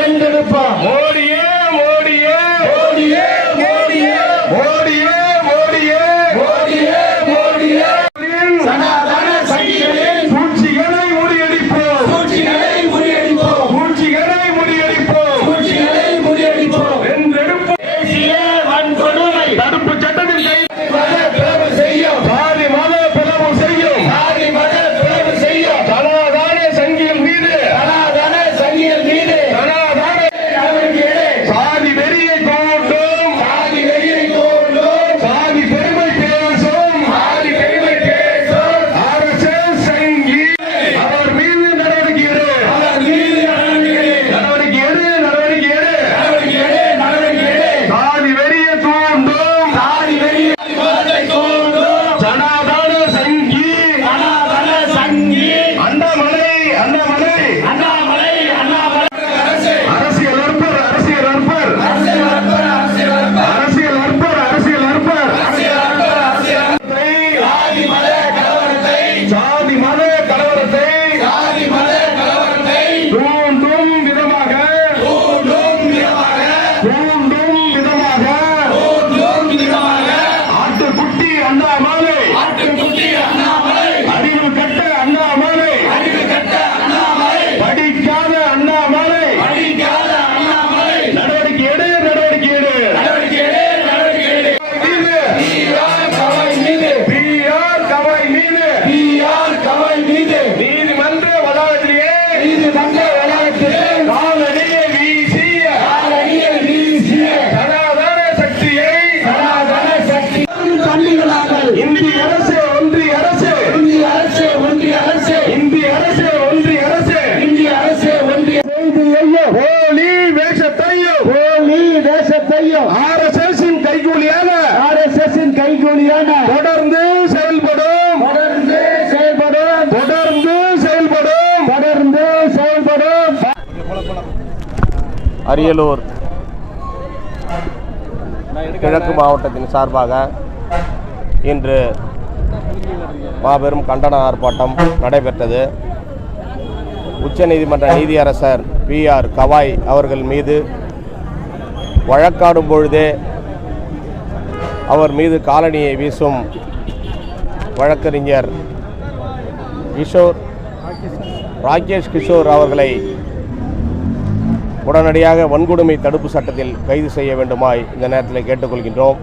என்றெடுப்பார் வாய்கோலியான தொடர்ந்து செயல்படும். தொடர்ந்து செயல்படும். தொடர்ந்து செயல்படும். அரியலூர் கிழக்கு மாவட்டத்தின் சார்பாக இன்று மாபெரும் கண்டன ஆர்ப்பாட்டம் நடைபெற்றது. உச்சநீதிமன்ற நீதியரசர் பி ஆர் கவாய் அவர்கள் மீது வழக்காடும் பொழுதே அவர் மீது காலணியை வீசும் வழக்கறிஞர் கிஷோர் ராகேஷ் கிஷோர் அவர்களை உடனடியாக வன்கொடுமை தடுப்பு சட்டத்தில் கைது செய்ய வேண்டுமாய் இந்த நேரத்தில் கேட்டுக்கொள்கின்றோம்.